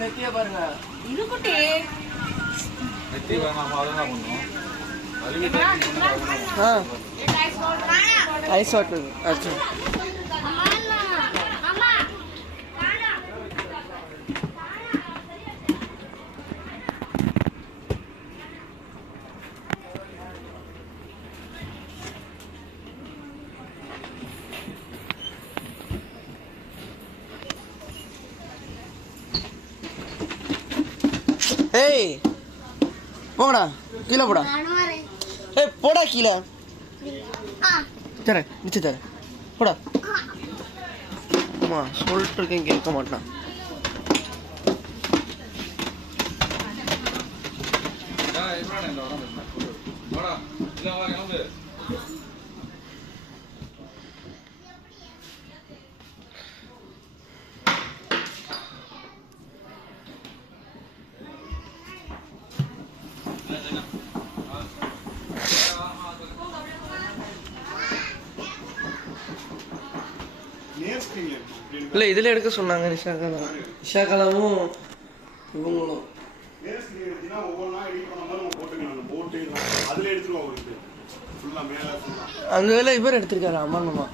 நெத்திய பாருங்க. இது குட்டி. நெத்திய பாருங்க அம்மா அதெல்லாம் பண்ணுவோம். Ice water. அச்சா. ஏய் போடா கீழே போடா. ஏய் போடா கீழே. தர நிச்சய தர போடா. அம்மா சொல்லிட்டு இருக்கேன் கேட்க மாட்டான். இல்லை இதில் எடுக்க சொன்னாங்க நிஷாகலாவும் இவங்களும். அந்த வேலை இவர் எடுத்திருக்காரு அம்மா.